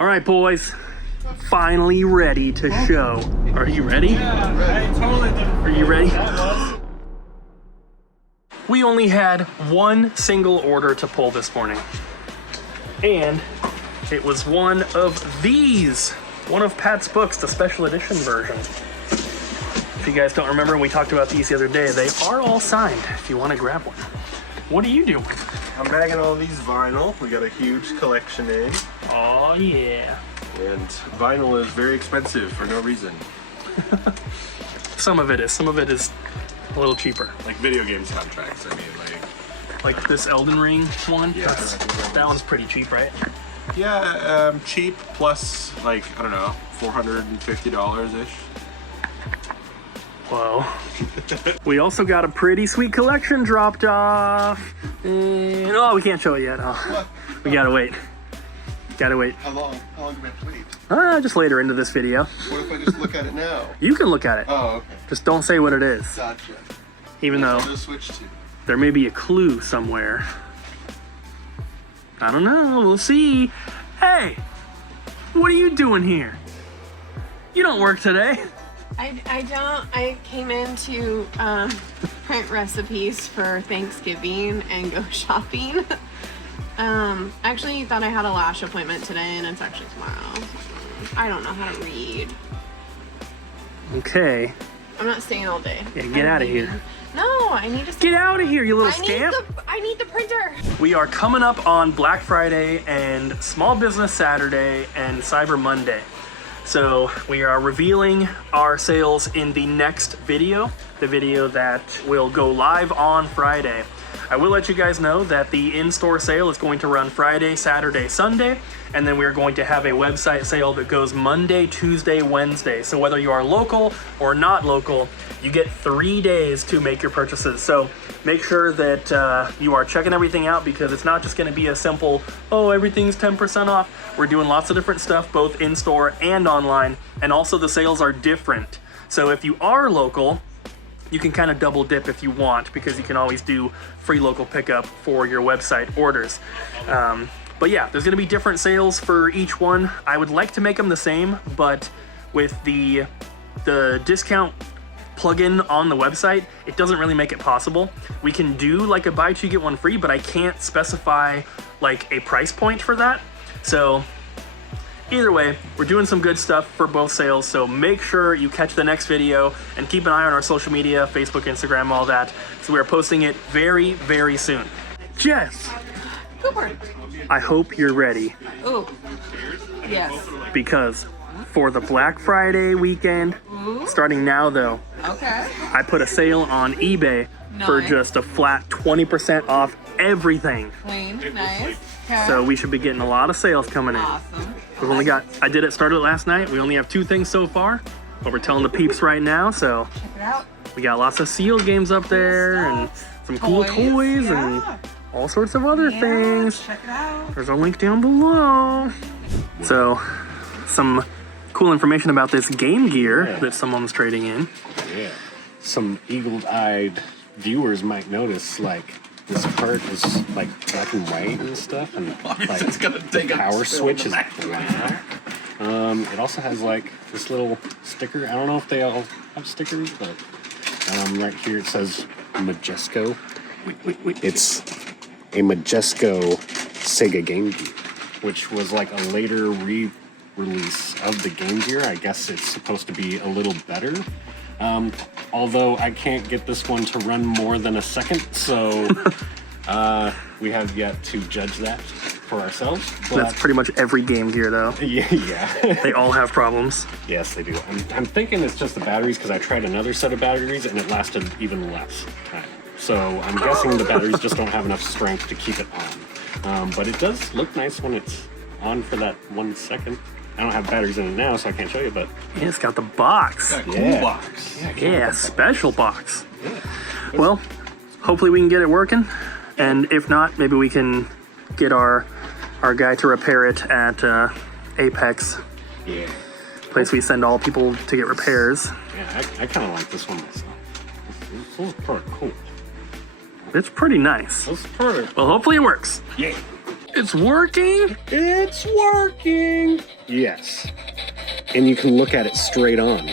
All right, boys. Finally ready to show. Are you ready? Yeah, I totally didn't. Are you ready? That was. We only had one single order to pull this morning. And it was one of these. One of Pat's books, the special edition version. If you guys don't remember, we talked about these the other day. They are all signed if you want to grab one. What are you doing? I'm bagging all these vinyl. We got a huge collection in. Oh, yeah. And vinyl is very expensive for no reason. Some of it is. Some of it is a little cheaper. Like video game soundtracks, I mean, Like this Elden Ring one? Yeah. That one's pretty cheap, right? Yeah, cheap plus, like, I don't know, $450-ish. Whoa. We also got a pretty sweet collection dropped off. And, oh, we can't show it yet. Oh, we gotta wait. Gotta wait. How long do we have to wait? Just later into this video. What if I just look at it now? You can look at it. Oh, okay. Just don't say what it is. Gotcha. Even though I'll switch to. there may be a clue somewhere. I don't know. We'll see. Hey, what are you doing here? You don't work today. I don't. I came in to print recipes for Thanksgiving and go shopping. Actually thought I had a lash appointment today and it's actually tomorrow. I don't know how to read. Okay. I'm not staying all day. Yeah, get out of here. No, I need to Get out of here, you little scamp. I need the printer. We are coming up on Black Friday and Small Business Saturday and Cyber Monday. So we are revealing our sales in the next video, the video that will go live on Friday. I will let you guys know that the in-store sale is going to run Friday, Saturday, Sunday, and then we're going to have a website sale that goes Monday, Tuesday, Wednesday. So whether you are local or not local, you get 3 days to make your purchases. So make sure that you are checking everything out because it's not just gonna be a simple, oh, everything's 10% off. We're doing lots of different stuff, both in-store and online, and also the sales are different. So if you are local, you can kind of double dip if you want because you can always do free local pickup for your website orders. But yeah, there's gonna be different sales for each one. I would like to make them the same, but with the discount plugin on the website, it doesn't really make it possible. We can do like a buy two get one free, but I can't specify like a price point for that. So either way, we're doing some good stuff for both sales, so make sure you catch the next video and keep an eye on our social media, Facebook, Instagram, all that. So we are posting it very, very soon. Jess, Go for it. I hope you're ready Ooh. Yes. because for the Black Friday weekend, starting now though, Okay. I put a sale on eBay for Nice. just a flat 20% off everything. Clean. Nice. Okay. So we should be getting a lot of sales coming in. Awesome. We've only got, started it last night. We only have 2 things so far, but we're telling the peeps right now. So Check it out. we got lots of sealed games up there and some cool toys and all sorts of other things. Check it out. There's a link down below. So some cool information about this Game Gear that someone's trading in. Yeah. Some eagle-eyed viewers might notice, like, this part is like black and white and stuff, and like the power switch is black. It also has like this little sticker. I don't know if they all have stickers, but right here it says Majesco. It's a Majesco Sega Game Gear, which was like a later re-release of the Game Gear. I guess it's supposed to be a little better. Although I can't get this one to run more than a second, so we have yet to judge that for ourselves. But That's pretty much every Game Gear though. yeah. They all have problems. Yes, they do. I'm thinking it's just the batteries because I tried another set of batteries and it lasted even less time. So I'm guessing the batteries just don't have enough strength to keep it on. But it does look nice when it's on for that 1 second. I don't have batteries in it now, so I can't show you, but... Yeah, it's got the box. That cool box. Yeah, special box. Well, hopefully we can get it working. And if not, maybe we can get our guy to repair it at Apex. Yeah. Place we send all people to get repairs. Yeah, I kind of like this one myself. This is pretty cool. It's pretty nice. This is pretty. Well, hopefully it works. Yeah. It's working. It's working. Yes. And you can look at it straight on.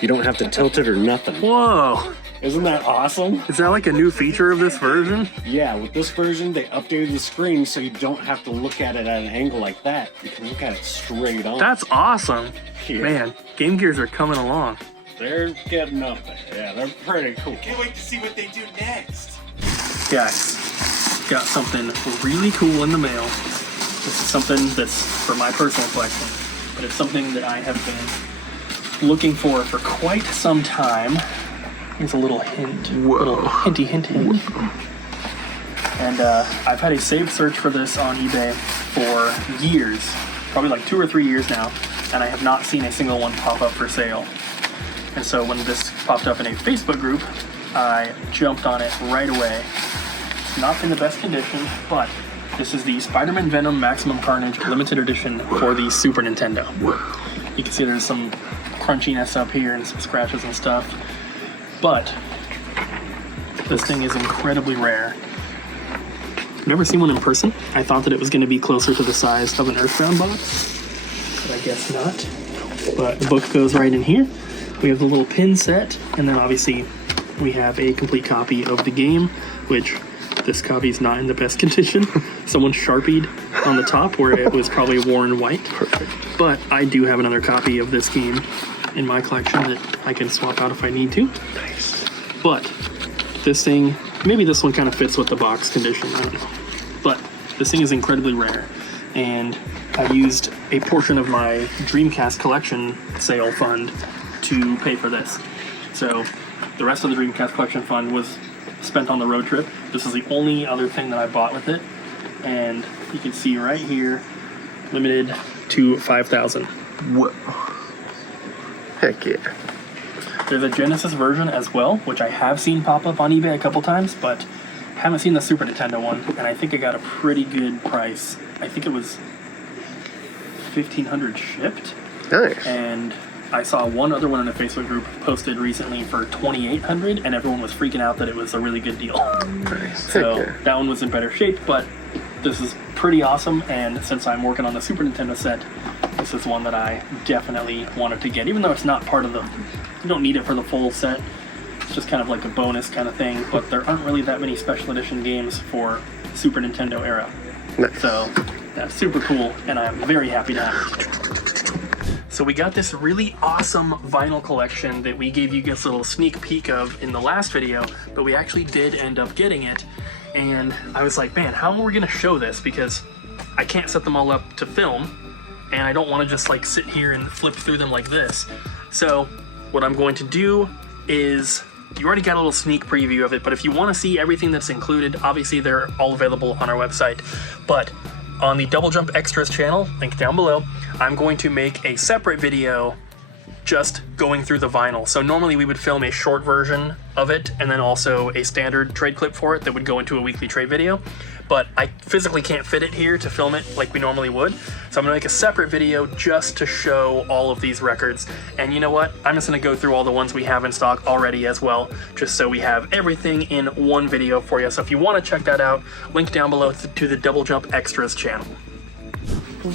You don't have to tilt it or nothing. Whoa. Isn't that awesome? Is that like a new feature of this version? Yeah, with this version, they updated the screen so you don't have to look at it at an angle like that. You can look at it straight on. That's awesome. Yeah. Man, Game Gears are coming along. They're getting up there. Yeah, they're pretty cool. Can't wait to see what they do next. Guys, got something really cool in the mail. This is something that's for my personal collection, but it's something that I have been looking for quite some time. Here's a little hint. Whoa. Little hinty hint hint. And I've had a saved search for this on eBay for years, probably like 2 or 3 years now, and I have not seen a single one pop up for sale. And so when this popped up in a Facebook group, I jumped on it right away. It's not in the best condition, but this is the Spider-Man Venom Maximum Carnage limited edition for the Super Nintendo. You can see there's some crunchiness up here and some scratches and stuff. But this thing is incredibly rare. I've never seen one in person. I thought that it was going to be closer to the size of an Earthbound box, but I guess not. But the book goes right in here. We have the little pin set, and then obviously we have a complete copy of the game, which this copy is not in the best condition. Someone Sharpied on the top where it was probably worn white. Perfect. But I do have another copy of this game in my collection that I can swap out if I need to. Nice. But this thing, maybe this one kind of fits with the box condition, I don't know. But this thing is incredibly rare, and I used a portion of my Dreamcast collection sale fund to pay for this. So the rest of the Dreamcast collection fund was spent on the road trip. This is the only other thing that I bought with it, and you can see right here, limited to 5,000. Whoa. Heck yeah. There's a Genesis version as well, which I have seen pop up on eBay a couple times, but haven't seen the Super Nintendo one, and I think I got a pretty good price. I think it was $1,500 shipped. Nice. And I saw one other one in a Facebook group posted recently for $2,800, and everyone was freaking out that it was a really good deal. Nice. So Heck yeah. that one was in better shape, but this is pretty awesome, and since I'm working on the Super Nintendo set, this is one that I definitely wanted to get, even though it's not part of the, you don't need it for the full set. It's just kind of like a bonus kind of thing, but there aren't really that many special edition games for Super Nintendo era. Nice. So that's super cool, and I'm very happy to have it. So we got this really awesome vinyl collection that we gave you guys a little sneak peek of in the last video, but we actually did end up getting it. And I was like, man, how are we gonna show this? Because I can't set them all up to film, and I don't wanna just like sit here and flip through them like this. So what I'm going to do is, you already got a little sneak preview of it, but if you wanna see everything that's included, obviously they're all available on our website. But on the Double Jump Extras channel, link down below, I'm going to make a separate video just going through the vinyl. So normally we would film a short version of it and then also a standard trade clip for it that would go into a weekly trade video. But I physically can't fit it here to film it like we normally would. So I'm gonna make a separate video just to show all of these records. And you know what? I'm just gonna go through all the ones we have in stock already as well, just so we have everything in one video for you. So if you wanna check that out, link down below to the Double Jump Extras channel.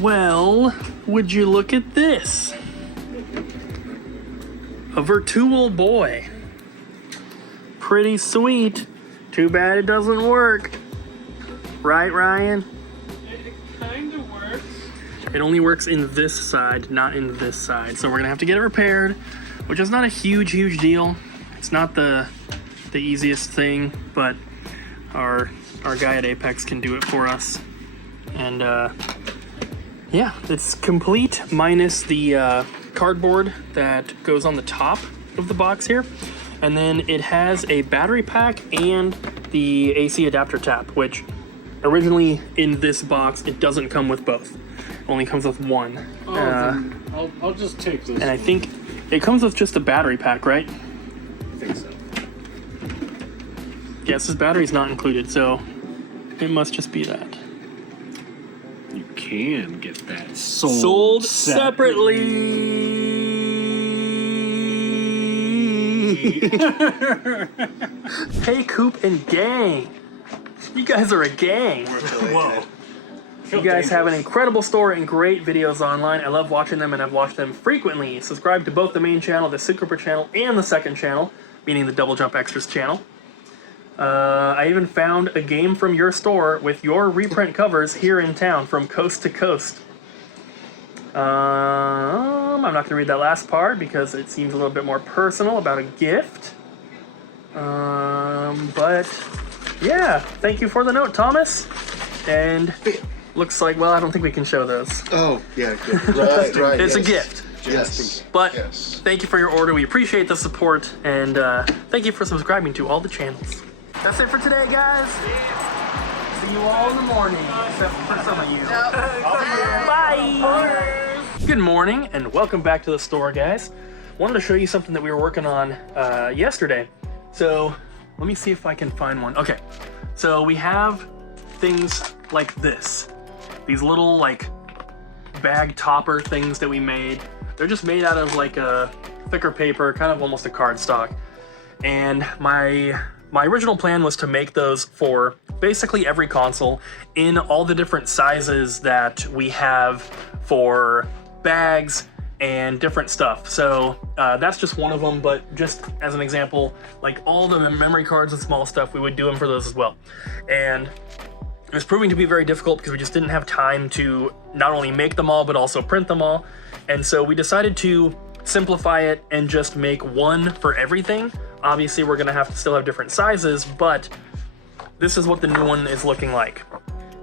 Well, would you look at this? A Virtual Boy. Pretty sweet. Too bad it doesn't work. Right, Ryan? It kind of works. It only works in this side, not in this side. So we're gonna have to get it repaired, which is not a huge deal. It's not the easiest thing, but our guy at Apex can do it for us. And yeah, it's complete minus the cardboard that goes on the top of the box here. And then it has a battery pack and the AC adapter tap, which originally in this box, it doesn't come with both. It only comes with one. Oh, then I'll just take this. And I think it comes with just a battery pack, right? I think so. Yes, this battery's not included, so it must just be that. You can get that Sold separately. Hey, Coop and gang. You guys are a gang. Whoa. You guys have an incredible store and great videos online. I love watching them and I've watched them frequently. Subscribe to both the main channel, the Super channel, and the second channel, meaning the Double Jump Extras channel. I even found a game from your store with your reprint covers here in town from coast to coast. I'm not going to read that last part because it seems a little bit more personal about a gift. But yeah, thank you for the note, Thomas. And looks like, well, I don't think we can show those. Oh, yeah, good. Right. It's a gift. Yes. But thank you for your order. We appreciate the support, and thank you for subscribing to all the channels. That's it for today, guys. See you all in the morning, except for some of you. Bye. Good morning, and welcome back to the store, guys. Wanted to show you something that we were working on yesterday. So let me see if I can find one. Okay, so we have things like this. These little like bag topper things that we made. They're just made out of like a thicker paper, kind of almost a cardstock. And my original plan was to make those for basically every console in all the different sizes that we have for bags and different stuff. So that's just one of them, but just as an example, like all the memory cards and small stuff, we would do them for those as well. And it was proving to be very difficult because we just didn't have time to not only make them all, but also print them all. And so we decided to simplify it and just make one for everything. Obviously, we're gonna have to still have different sizes, but this is what the new one is looking like.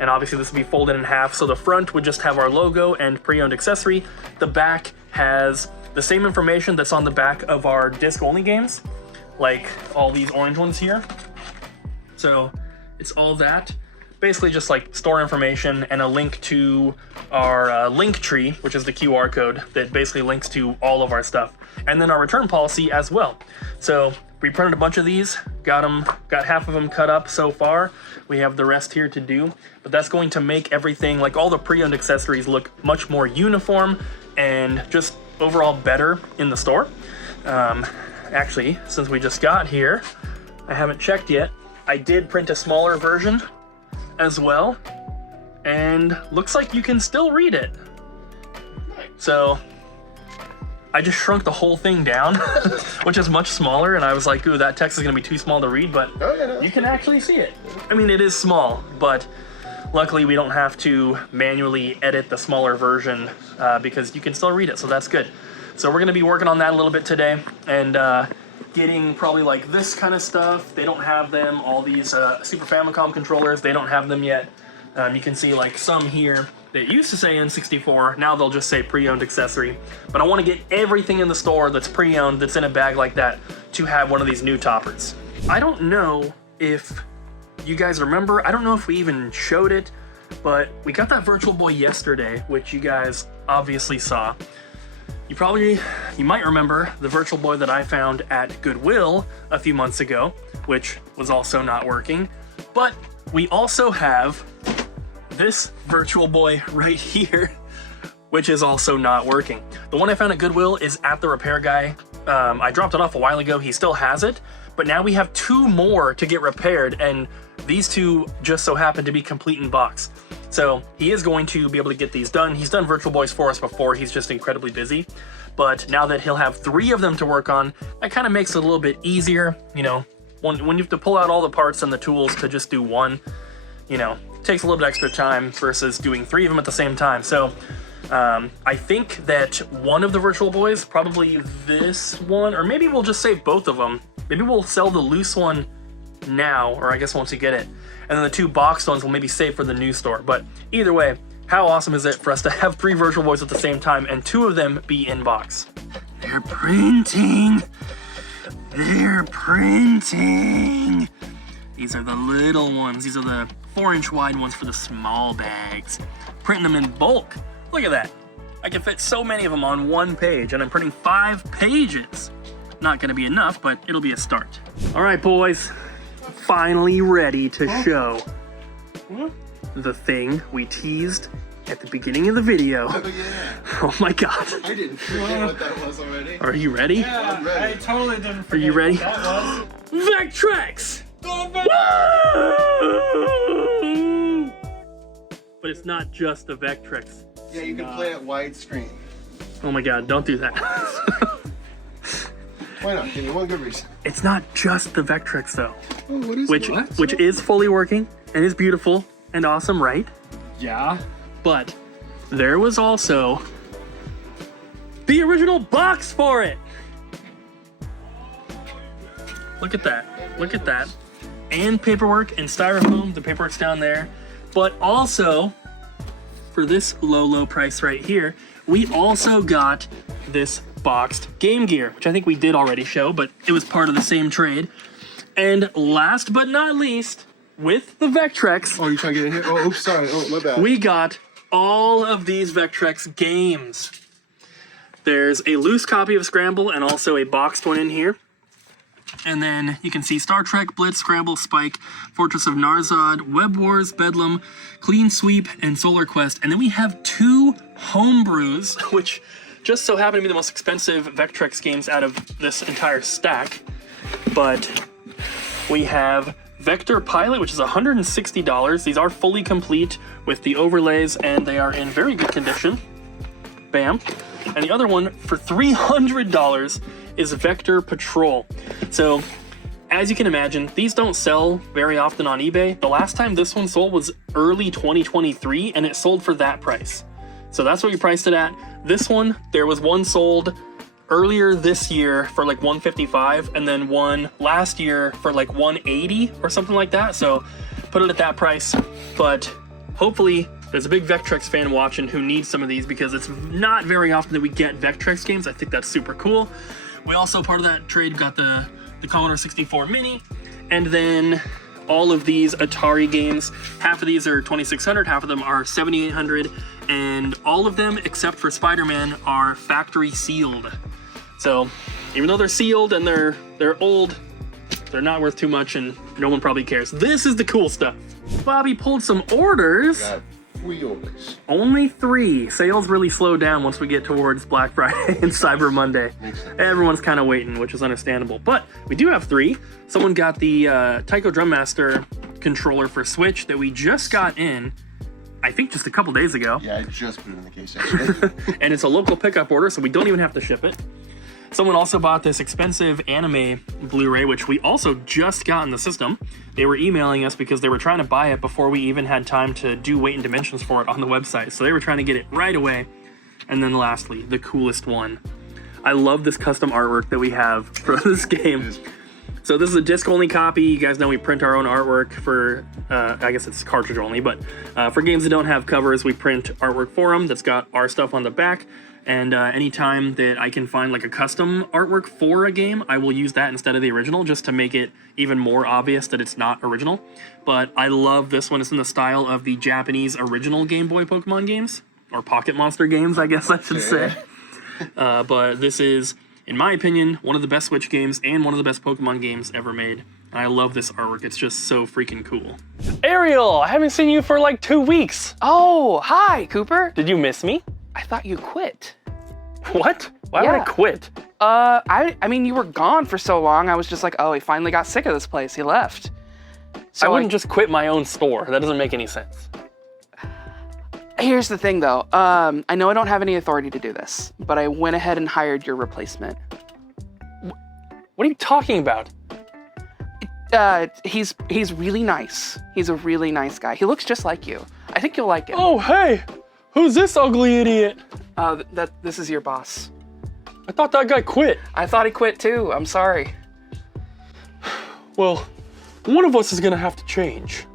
And obviously this will be folded in half. So the front would just have our logo and pre-owned accessory. The back has the same information that's on the back of our disc-only games, like all these orange ones here. So it's all that. Basically just like store information and a link to our link tree, which is the QR code that basically links to all of our stuff. And then our return policy as well. So we printed a bunch of these, got half of them cut up so far. We have the rest here to do, but that's going to make everything, like all the pre-owned accessories, look much more uniform and just overall better in the store. Actually, since we just got here, I haven't checked yet. I did print a smaller version as well, and looks like you can still read it. So I just shrunk the whole thing down, which is much smaller, and I was like, ooh, that text is gonna be too small to read, but you can actually see it. I mean, it is small, but luckily we don't have to manually edit the smaller version because you can still read it, so that's good. So we're gonna be working on that a little bit today, and getting probably like this kind of stuff. They don't have them. All these Super Famicom controllers, they don't have them yet. You can see like some here that used to say N64, now they'll just say pre-owned accessory. But I want to get everything in the store that's pre-owned, that's in a bag like that, to have one of these new toppers. I don't know if you guys remember, I don't know if we even showed it, but we got that Virtual Boy yesterday, which you guys obviously saw. You might remember the Virtual Boy that I found at Goodwill a few months ago, which was also not working. But we also have this Virtual Boy right here, which is also not working. The one I found at Goodwill is at the repair guy. I dropped it off a while ago. He still has it, but now we have two more to get repaired, and these two just so happen to be complete in box. So he is going to be able to get these done. He's done Virtual Boys for us before. He's just incredibly busy. But now that he'll have 3 of them to work on, that kind of makes it a little bit easier. You know, when you have to pull out all the parts and the tools to just do one, you know, it takes a little bit extra time versus doing 3 of them at the same time. So I think that one of the Virtual Boys, probably this one, or maybe we'll just save both of them. Maybe we'll sell the loose one now, or I guess once you get it. And then the 2 boxed ones will maybe save for the new store. But either way, how awesome is it for us to have 3 Virtual Boys at the same time and 2 of them be in box? They're printing. They're printing. These are the little ones. These are the 4-inch wide ones for the small bags. Printing them in bulk. Look at that. I can fit so many of them on one page, and I'm printing 5 pages. Not gonna be enough, but it'll be a start. All right, boys. Finally ready to show the thing we teased at the beginning of the video. Oh, yeah. Oh my god. I didn't forget what that was already. Are you ready? Yeah, I'm ready. I totally didn't Are forget you ready? what that was. Vectrex! Woo! but it's not just the Vectrex. Yeah, you can play it widescreen. Oh my god, don't do that. Why not? Give me one good reason. It's not just the Vectrex though. Oh, what is Which is fully working and is beautiful and awesome, right? Yeah. But there was also the original box for it. Look at that. Look at that. And paperwork and styrofoam. The paperwork's down there. But also, for this low price right here, we also got this boxed Game Gear, which I think we did already show, but it was part of the same trade. And last but not least, with the Vectrex, Oh, you trying to get in here? Oh, oops, sorry. Oh, my bad. we got all of these Vectrex games. There's a loose copy of Scramble and also a boxed one in here. And then you can see Star Trek, Blitz, Scramble, Spike, Fortress of Narzad, Web Wars, Bedlam, Clean Sweep, and Solar Quest. And then we have 2 homebrews, which just so happen to be the most expensive Vectrex games out of this entire stack. But we have Vector Pilot, which is $160. These are fully complete with the overlays, and they are in very good condition. Bam. And the other one for $300 is Vector Patrol. So, as you can imagine, these don't sell very often on eBay. The last time this one sold was early 2023, and it sold for that price. So that's what we priced it at. This one, there was one sold earlier this year for like $155, and then one last year for like $180 or something like that. So put it at that price. But hopefully there's a big Vectrex fan watching who needs some of these, because it's not very often that we get Vectrex games. I think that's super cool. We also, part of that trade, got the Commodore 64 Mini, and then all of these Atari games. Half of these are 2600, half of them are 7800, and all of them except for Spider-Man are factory sealed. So even though they're sealed and they're old, they're not worth too much, and no one probably cares. This is the cool stuff. Bobby pulled some orders. Got 3 orders. Only 3. Sales really slow down once we get towards Black Friday and Cyber Monday. Everyone's kind of waiting, which is understandable. But we do have 3. Someone got the Taiko Drum Master controller for Switch that we just got in, I think just a couple days ago. Yeah, I just put it in the case yesterday. And it's a local pickup order, so we don't even have to ship it. Someone also bought this expensive anime Blu-ray, which we also just got in the system. They were emailing us because they were trying to buy it before we even had time to do weight and dimensions for it on the website. So they were trying to get it right away. And then lastly, the coolest one. I love this custom artwork that we have for this game. So this is a disc-only copy. You guys know we print our own artwork for, I guess it's cartridge only, but for games that don't have covers, we print artwork for them that's got our stuff on the back. And anytime that I can find like a custom artwork for a game, I will use that instead of the original, just to make it even more obvious that it's not original. But I love this one. It's in the style of the Japanese original Game Boy Pokemon games, or Pocket Monster games, I guess I should say. But this is, in my opinion, one of the best Switch games and one of the best Pokemon games ever made. And I love this artwork. It's just so freaking cool. Ariel, I haven't seen you for like 2 weeks. Oh, hi, Cooper. Did you miss me? I thought you quit. What? Why would I quit? I mean, you were gone for so long, I was just like, oh, he finally got sick of this place. He left. So I wouldn't just quit my own store. That doesn't make any sense. Here's the thing, though. I know I don't have any authority to do this, but I went ahead and hired your replacement. What are you talking about? He's really nice. He's a really nice guy. He looks just like you. I think you'll like him. Oh, hey! Who's this ugly idiot? This is your boss. I thought that guy quit. I thought he quit too. I'm sorry. Well, one of us is gonna have to change.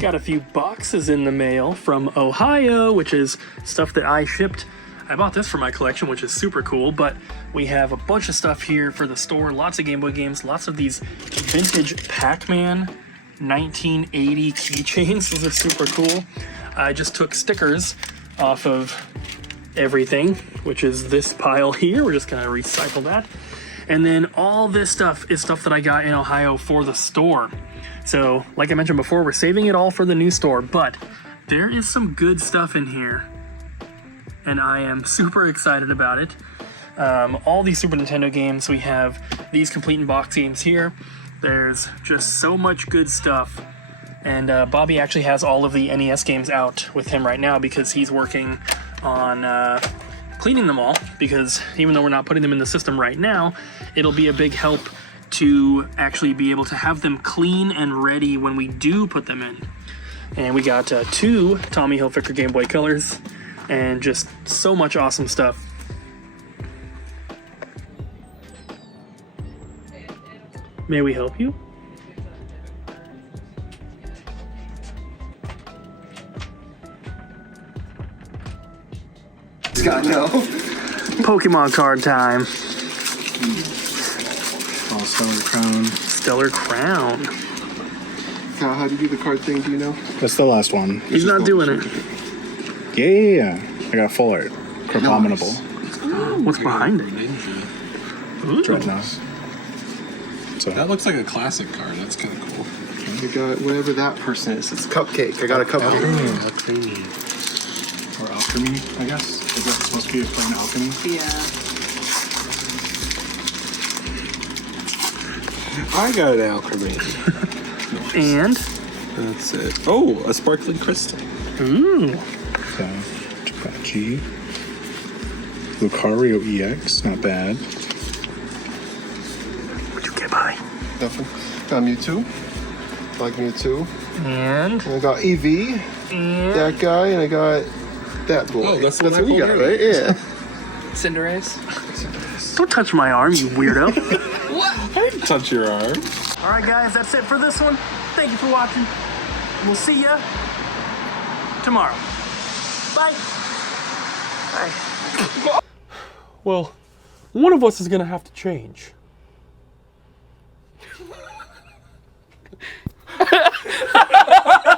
Got a few boxes in the mail from Ohio, which is stuff that I shipped. I bought this for my collection, which is super cool, but we have a bunch of stuff here for the store. Lots of Game Boy games, lots of these vintage Pac-Man 1980 keychains. Those are super cool. I just took stickers off of everything, which is this pile here. We're just gonna recycle that. And then all this stuff is stuff that I got in Ohio for the store. So, like I mentioned before, we're saving it all for the new store, but there is some good stuff in here, and I am super excited about it. All these Super Nintendo games, we have these complete in box games here. There's just so much good stuff And Bobby actually has all of the NES games out with him right now because he's working on cleaning them all, because even though we're not putting them in the system right now, it'll be a big help to actually be able to have them clean and ready when we do put them in. And we got 2 Tommy Hilfiger Game Boy Colors and just so much awesome stuff. May we help you? Scott, no. Pokemon card time. Oh, Stellar Crown. Stellar Crown. Scott, how do you do the card thing? Do you know? That's the last one. He's not doing it. Yeah. I got a full art. Abominable. What's behind it? Ooh. Dreadnought. So That looks like a classic card. That's kind of cool. I got whatever that person is. It's Cupcake. I got a Cupcake. alchemy. Or alchemy, I guess. Is that supposed to be a plain alchemy? Yeah. I got an alchemy. And That's it. Oh, a sparkling crystal. ooh, So, Chipachi. Lucario EX, not bad. what'd you get, Bobby? Nothing. Got Mewtwo. Like Mewtwo. And And I got EV. That guy, and I got that boy. Oh, that's the one I what you got, pulled right? Yeah. Cinderace. don't touch my arm, you weirdo. I didn't touch your arm. All right, guys, that's it for this one. Thank you for watching. We'll see ya tomorrow. Bye. Bye. Well, one of us is gonna have to change.